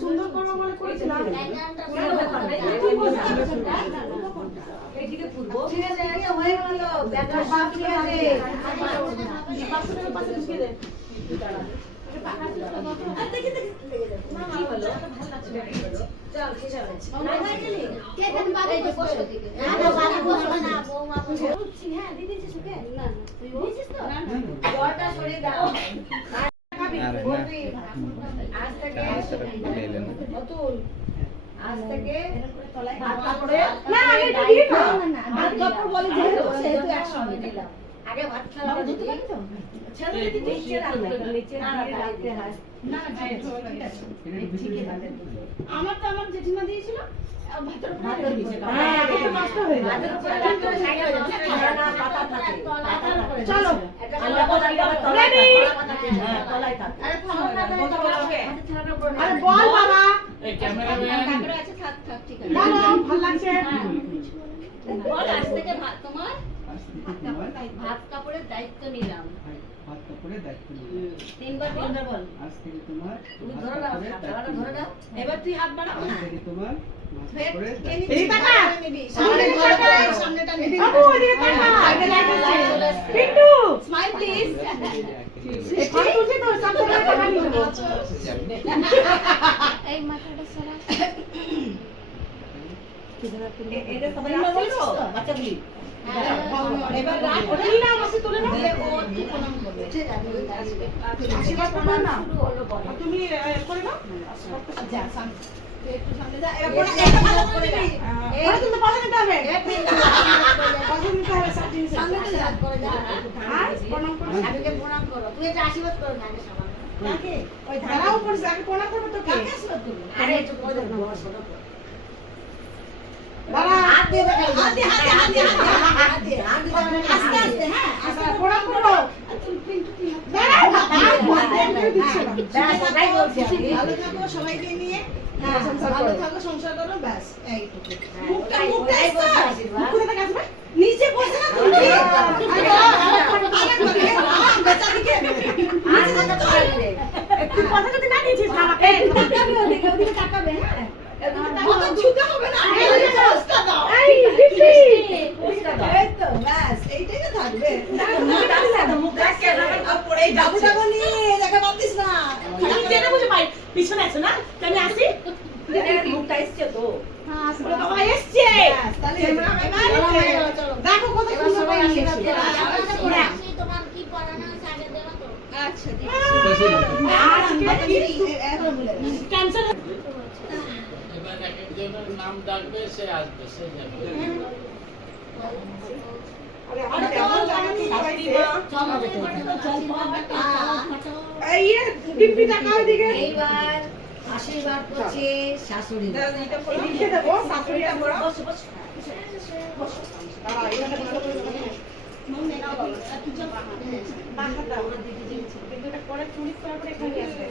সুন্দর করবো বলে করেছিলাম। আজ থেকে ভাত কাপড়ে না আমি এটা দিই না ভাত কাপড় বলে যেহেতু একসঙ্গে দিলাম আগে ভাত খাওয়া দিতে পারি তো ছেলে দিতে নিচে রাখতে হয় না ঠিক আছে আমার তো আমার জেঠিমা দিয়েছিল ভাতের উপরে দিয়েছিল হ্যাঁ এটা নষ্ট হয়ে যায় ভাতের উপরে রাখতে সাইডে না পাতা থাকে পাতার উপরে চলো আল্লাহ পাতা রেডি হ্যাঁ তলায় থাকে আরে থামো না আরে বল বাবা এই ক্যামেরাম্যান ক্যামেরা আছে থাক থাক ঠিক আছে বলো ভালো লাগছে বল আজ থেকে ভাত তোমার ভাত কাপড়ের দায়িত্ব নিলাম ভাত কাপড়ের দায়িত্ব নিলাম তিনবার বল আজ থেকে তোমার তুমি ধরে দাও খাবারটা ধরে দাও এবার তুই হাত বাড়া আজ থেকে তোমার এই টাকা সামনেটা নিবি বাবু ওদিকে টাকা আগে লাইট আছে পিন্টু স্মাইল প্লিজ এই ফটো তুলছি তো সব থেকে টাকা নিয়ে নেব এই মাথাটা সরা এটা সবাই আসছো বাচ্চাগুলি এবার রাত ওঠাই না আমাকে তুলে নাও ও কি প্রণাম করবে ঠিক আছে আশীর্বাদ করবে না তুমি করে নাও যা সামনে একটু সামনে যা এবার কোন একটা ভালো করে দিবি এই তুমি পাশে নিতে হবে পাশে নিতে হবে সব জিনিস সামনে যা করে যা আর প্রণাম করো আগে প্রণাম করো তুই এটা আশীর্বাদ করো না আগে সামনে নাকি ওই ধারাও করছিস আগে প্রণাম করবে তো কে আশীর্বাদ করবে আরে একটু করে দাও বড় বাবা হাত দিয়ে দেখাই হাত দিয়ে আস্তে আস্তে হ্যাঁ আস্তে প্রণাম করো তুমি পিন্টু কি ভালো থাকো সবাইকে নিয়ে ভালো থাকো সংসার করো ব্যাস এইটুকু মুখটা মুখটা আসবে নিচে বসে না তুমি একটু কথা যদি না নিয়েছিস আমাকে ওদিকে তাকাবে হ্যাঁ মত ছুতে হবে না এই দিদি এই তো ব্যাস এইটাই তো থাকবে মুখ কাটকে আর পড়ে যাবো যাবো নি দেখা পাচ্ছিস না খালি কেন বুঝে পাই পিছনে আছো না আমি আসি মুখটা এসছে তো হ্যাঁ আসলে বাবা এসছে তাহলে চলো দেখো কত সুন্দর করে এসেছে তোমার কি পড়ানো আছে আগে দেবা তো আচ্ছা ক্যান্সার এবার এক একজনের নাম ডাকবে সে আসবে সে যাবে আরে কেমন জানি এই ডিপি টাকা ওইদিকে এইবার আশীর্বাদ করছে শাশুড়ি লিখে দেব শাশুড়ি আমরা বস বস বস দাঁড়া এখানে ভালো করে মনে নাও বাবা তুই যা বাহাটা আমরা দিদি দিয়েছি কিন্তু এটা পরে চুরি করার পরে এখানে আসবে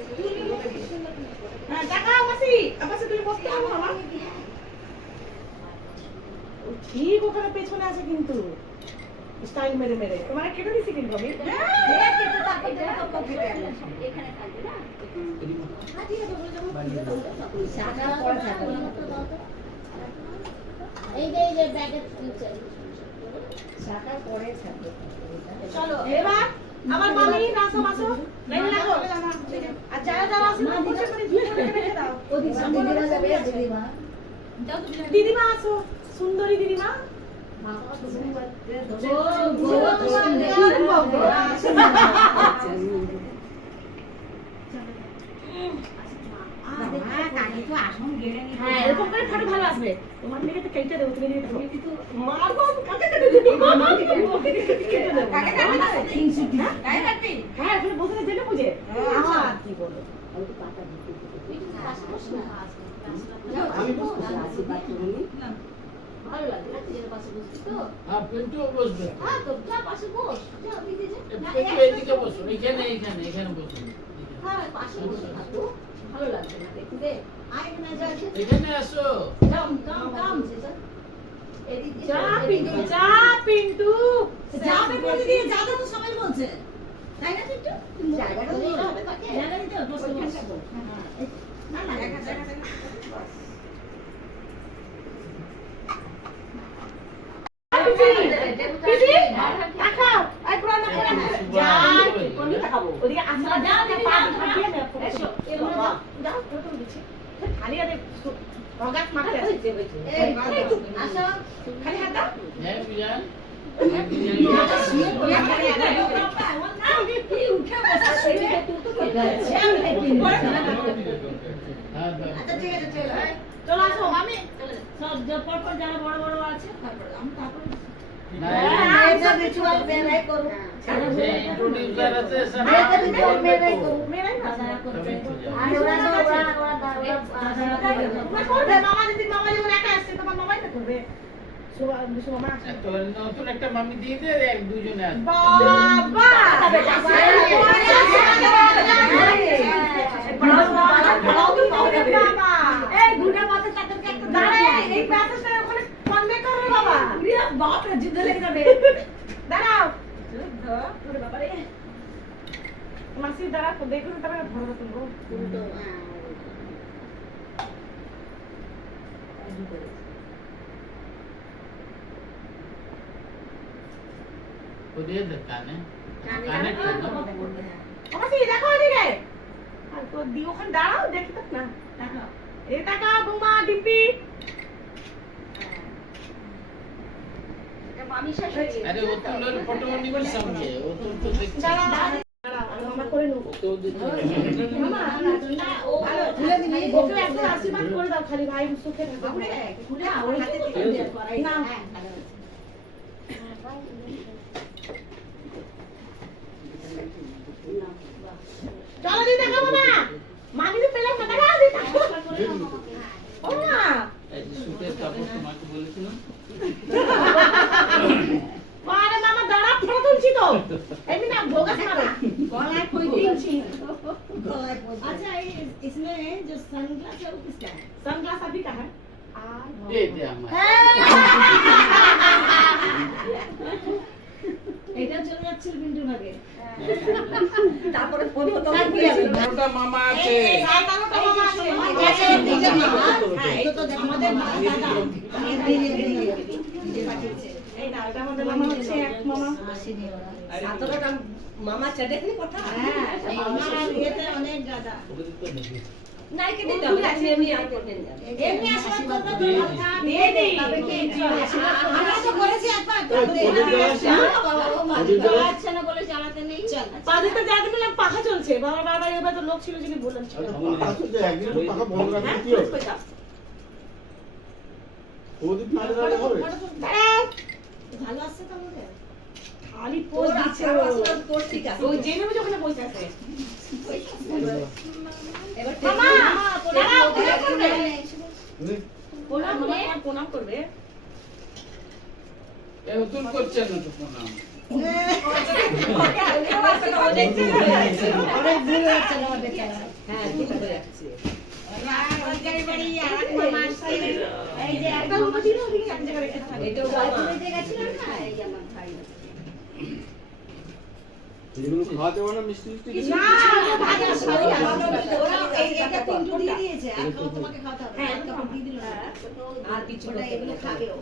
হ্যাঁ টাকা মাসি আপাসে তুমি বসতে পারো মামা ঠিক ওখানে পেছনে আছে কিন্তু স্টাইল মেরে মেরে তোমার কেটে দিছি কিন্তু আমি হ্যাঁ কেটে তারপর তো কপি এখানে থাকবে না শাখা পড়া শাখা এই যে ব্যাগে শাখা পড়ে থাকবে চলো এবার আমার মামি নাচো নাচো লাইনে লাগো আর যারা যারা আছে না বুঝে করে ধুয়ে রেখে দাও ওদিক সামনে দিদিমা যাবে দিদিমা যাও দিদিমা আসো সুন্দরী দিদিমা এরকম করে ফটো ভালো আসবে তোমার মেয়েকে তো কেটে দেবো তুমি কিন্তু মারবো কাকে কেটে দিবি কেটে দেবো কাকে কাটবি না কাকে কাটবি হ্যাঁ তুমি বসে জেনে বুঝে আমার কি বলো আমি তো পাতা দিতে আমি বসবো আশীর্বাদ করুন না ভালো লাগে না নিজের পাশে বসতে তো হ্যাঁ পিন্টুও বসবে হ্যাঁ তো যা পাশে বস যা দিদি যা পিন্টু এদিকে বসো এখানে বসো হ্যাঁ পাশে বসে থাকো ভালো লাগবে না দেখতে আয় না যা এখানে আসো কাম যা পিন্টু বলে দিয়ে যাবে তো সবাই বলছে তাই না চিন্টু জায়গাটা দিতে হবে তাকে। জায়গা দিতে হবে বসে বসে না না জায়গা হ্যাঁ বিজান চলো আসো আমি সব পরপর যারা বড় বড় আছে তারপরে আমি তারপরে প্রোডিউসার আছে নতুন একটা মামি দিয়ে দে এক দুজনে আসবে মাসি দাঁড়া দেখুন তারপরে ভালো তুলবো দিয়ে দে কানে কানে মাসি দেখো এদিকে আর তো দি ওখানে দাঁড়াও দেখি তো না দেখো এই টাকা বুমা ডিপি মামি শেষ হয়ে গেছে। আরে ওতুলের ফটো নিবি সঙ্গে ওতুল তো দেখছি মামা করে নেব তো দিতে মামা না ও ভালো খুলে দিবি ওকে একবার আশীর্বাদ করে দাও খালি ভাই সুখে থাকো বাবুরে খুলে ওর হাতে দিয়ে করাই না চলো দিদি দেখাবো না মামি তো পেলাম না দেখা দিদি ও মা এই যে সুটের কাপড় তোমাকে বলেছিলাম আরে মামা দাঁড়া ফটো তুলছি তো এমনি না ভোগাস মারা गलाय कोई तुलसी गलाय अच्छा इसमें जो सनग्लास है वो किसका है सनग्लास अभी का है দে দে আমার এটা চলে যাচ্ছিল বিন্টু ভাগে তারপরে ফোন তো ওটা মামা আছে সাতানোটা মামা আছে হ্যাঁ এটা তো আমাদের দাদা এই না এটা আমাদের মামা হচ্ছে এক মামা সাতটা মামা চেটেনি কথা হ্যাঁ মামা এতে অনেক দাদা নাইকে দিতে হবে এমনি আর করবেন না এমনি আশীর্বাদ করবে তো কথা দিয়ে দেই তবে কি আমরা তো করেছি একবার আচ্ছা না বলে চালাতে নেই চল পাদিতে যা দিন পাখা চলছে বাবা বারবার এবার তো লোক ছিল যিনি বললেন ছিল একদিন তো পাখা বন্ধ রাখলে কি হবে ওদিন পাখা রাখলে হবে ভালো আছে তো আমাদের খালি পোজ দিচ্ছে তোর ঠিক আছে ওই জেনে বুঝে ওখানে বসে আছে এবার মামা প্রণাম করবে নে, প্রণাম করবে এ ওতুল করছে না তো প্রণাম অনেক দিন হয়ে গেছে অনেক দিন হচ্ছে না আমাদের হ্যাঁ ঠিক হয়ে যাচ্ছে এই যে একটা লোক ছিল ওদিকে এক জায়গায় রেখে থাকে এটাও মামা গেছিলাম না এই যে আমার ভাই এগুলো খাওয়াতে হবে না মিষ্টি মিষ্টি কিছু? না ভাজা সরি এটা তিনটু দিয়ে দিয়েছে আর খাও তোমাকে খাওয়াতে হবে হ্যাঁ তখন দিয়ে দিল আর কিছুটা এগুলো খাবেও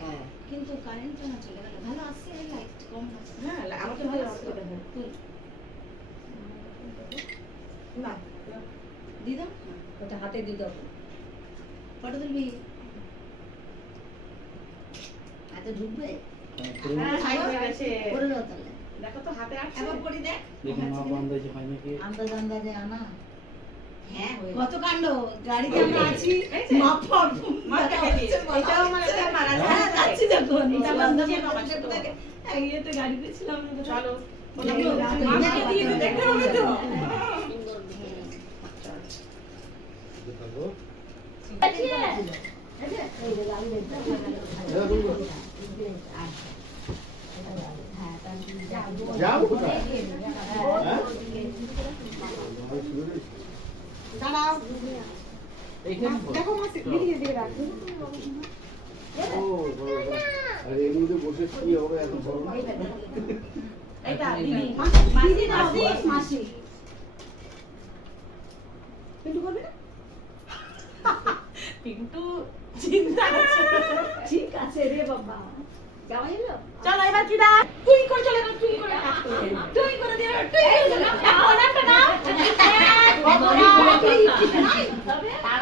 হ্যাঁ কিন্তু কারেন্ট না চলে গেল ভালো আসছে লাইট কম আছে হ্যাঁ আমাকে ভালো আসছে না দিদা ওটা হাতে দিয়ে দাও ফটো তুলবি হাতে ঢুকবে হ্যাঁ, হ্যাঁ হয়ে গেছে করে দাও তাহলে দেখো তো হাতে আসছে একবার পড়ি দেখ দেখি মা বান্দাইছে হয় নাকি আন্দাজ আন্দাজে আনা হ্যাঁ কত কাণ্ড গাড়িতে আমরা আছি মাফট এটাও মানে একটা মারা যায় যাচ্ছি যখন এটা বন্ধ করে মামাকে এইতে গাড়িতে ছিলাম চলো মামাকে দিয়ে দেখতে হবে তো দেখাবো আছে আছে এই যে লাল দেখতে এটা বলবো যাও কোথায় হ্যাঁ দাঁড়াও এইখানে বল। দেখো মাসি দিদি দিদি রাখো ও বড় আর এর মধ্যে বসে কি হবে এখন বলো না? এইটা দিদি দিদি না মাসি কিন্তু করবে না কিন্তু চিন্তা আছে ঠিক আছে রে বাবা যাওয়া হলো চলো এবার কি দা তুই করে চলে গেল তুই করে তুই করে দে তুই করে না ওনাটা না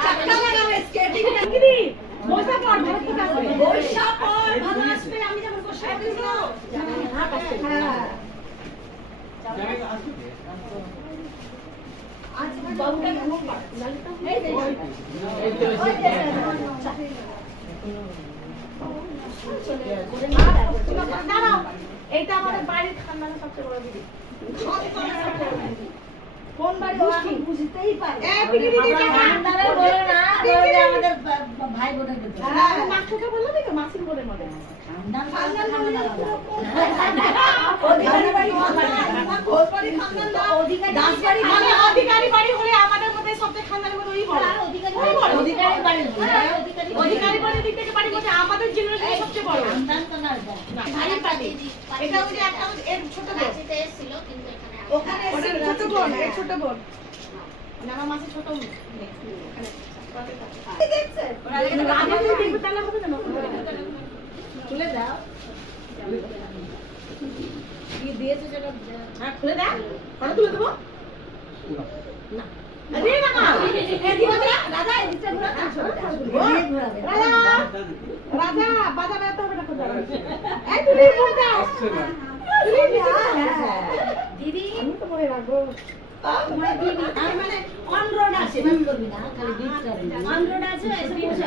চাকা লাগাবে স্কেটিং দিদি বসা পড় ভালো করে বসা পড় ভালো আসবে আমি যখন বসা দিব হ্যাঁ আজ বাবুটা ঘুম পাড়ে এই যে দাঁড়াও এইটা আমাদের বাড়ির খানদানের সবচেয়ে বড় দিদি কোন বাড়ি বুঝতেই পারে খানদানের বলে না বলে আমাদের ভাই বোনের মাছটা বললো না মাসির বোনের মধ্যে অধিকারী বাড়ি হলে আমাদের মধ্যে সবচেয়ে খানদানের মধ্যে ওই বড় অধিকারী বাড়ি অধিকারী বাড়ি দিক থেকে বাড়ি বলতে আমাদের জেনারেশন সবচেয়ে বড় ভাই পাটি এটা হচ্ছে একটা এর ছোট বোন ছিল কিন্তু এখানে ওখানে ছোট বোন এর ছোট বোন মানে আমার মাসি ছোট বোন দেখছে রাজা দেখবে তাহলে হবে না খুলে দাও কি দিয়েছে যেটা হ্যাঁ খুলে দাও ফটো তুলে দেবো না আরে না এই দিও না রাজা এদিকটা ঘোরা রাজা বাজা বেরতে হবে না খুব এই তুলে ঘুরে দাও দিদি আমি তো মনে রাখবো তোমার দিদি আমি মানে অন রোড আছে মন করবি না খালি বিট করবি অন রোড আছে এসে বসে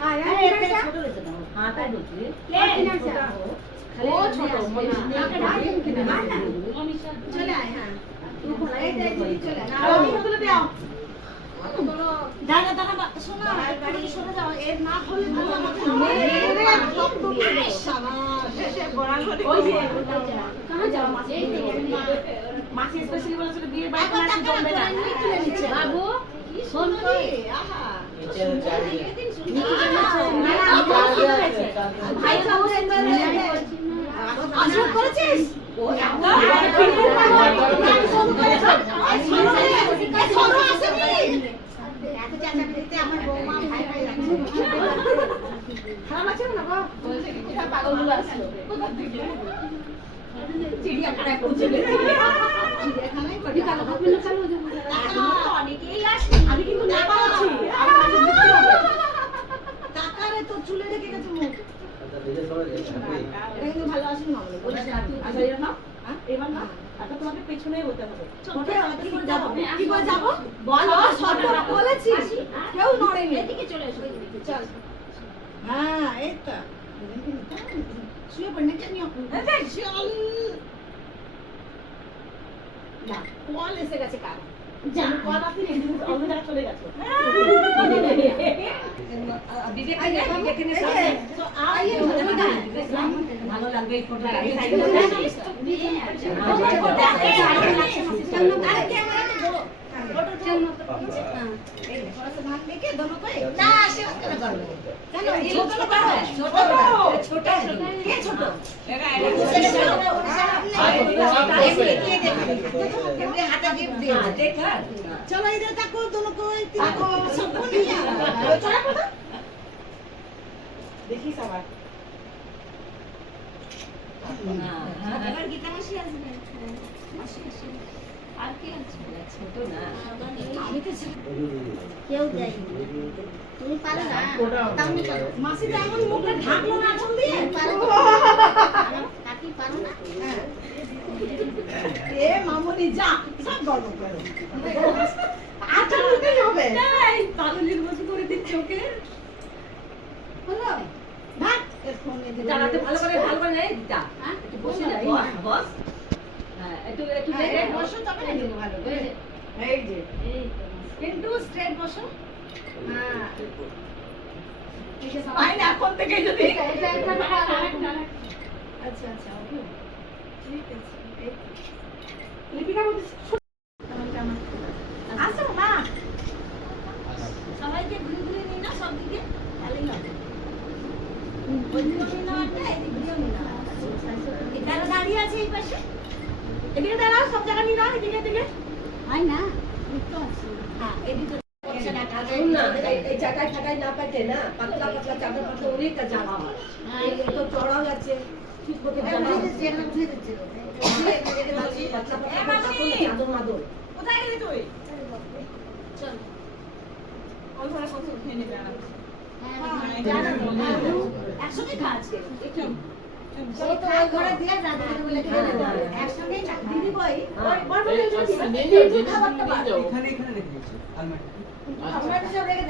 আয় আয় এটা ছোট হয়েছে না হ্যাঁ তাই বলছি ও ছোট মনে চলে আয় হ্যাঁ তুই চলে আমি তুলে দাও দাদা দাদা শোনো গাড়ি সরে যাও এর না হলে ভালো আমাদের শাবাশ শেষে বড় করে ওই যে কहाँ যাও মাসি মাসি স্পেশালি বলেছিল বিয়ের বাড়ি না জমবে না বাবু শোন কই আহা ভাই বাবু আসল করেছিস ও আমার বৌমা ভাই ভাই খারাপ আছে না বাবা পাগলগুলো আসলো কোথা থেকে চিড়িয়াখানায় পৌঁছে গেছে চিড়িয়াখানায় কত কালো কালো কালো অনেকেই আসে আমি কিন্তু না পাচ্ছি টাকারে তো চুলে রেখে গেছে মুখ এটা কিন্তু ভালো আসেনি না বলিস না তুই আচ্ছা এর না এবার না আচ্ছা তোমাকে পেছনেই হতে হবে কি করে যাব কি করে যাব বল শর্ত বলেছিস কেউ নড়েনি এদিকে চলে এসো চল হ্যাঁ এই তো শুয়ে পড় না কেন চল না কল এসে গেছে কার জান কল আসেনি অলরেডি চলে গেছে বিবেক এখানে তো আইয়ে ভালো লাগবে এই ফটোটা এই সাইডে আরে ক্যামেরাতে বলো ফটো চল হ্যাঁ এই थोड़ा सा भाग लेके दोनों को ना ऐसे मत करो কেন এই ছোট ছোট কে ছোট हाथ गिफ्ट दिया देखा चलो इधर तक दोनों को तिनको सबको लिया चला पता देखी सवाल না এবার গীতা মাসি আসবে মাসি আসবে আর কি আছে ছোট না আমি তো কেউ যায়নি তুমি পারো না তাহলে পারো মাসি তো এমন মুখটা ঢাকলো না আঁচল দিয়ে পারো কাকি পারো না এ মামুনি যা সব গল্প করো আঁচল দিতেই হবে এই পাগলের মতো করে দিচ্ছ ওকে হলো ভাগ এর ফোনে দাঁড়াতে ভালো করে নেই দিতা একটু বসে যাই বস হ্যাঁ একটু বসো তবে না কিন্তু ভালো করে এই যে কিন্তু স্ট্রেট বসো হ্যাঁ ঠিক আছে সবাই না এখন থেকে যদি এটা আচ্ছা আচ্ছা ওকে ঠিক আছে লিপিকা বলছিস আসো মা সবাইকে ঘুরে ঘুরে নিয়ে না সব দিকে তাহলেই হবে ওই দিকে না এখানে দাঁড়িয়ে আছে এই পাশে এদিকে দাঁড়াও, সব জায়গা নিয়ে দাও, এদিকে এদিকে। হয় না হ্যাঁ এদিকে করছে না কাজ শুন না, এই চাকায় ঠাকায় না পাইতে না, পাতলা পাতলা চাদর পাতলা অনেকটা জামা হয়। এই তো চড়াও যাচ্ছে, ঠিক মতো জামা হচ্ছে। পাতলা পাতলা কাপড়, চাদর মাদর। কোথায় গেলি তুই? চল ওই ঘরে কত খেয়ে নেবে আর। হ্যাঁ জানা তো একসঙ্গে কাজ ঘরে দিয়ে যাবে বলে একসঙ্গেই দিদি বই এই আজকে নিয়ে যাও, জিনিসগুলো নিয়ে যাও। এখানে এখানে রেখে দিয়েছি আলমারিতে। আচ্ছা। আমরা তো সব রেখে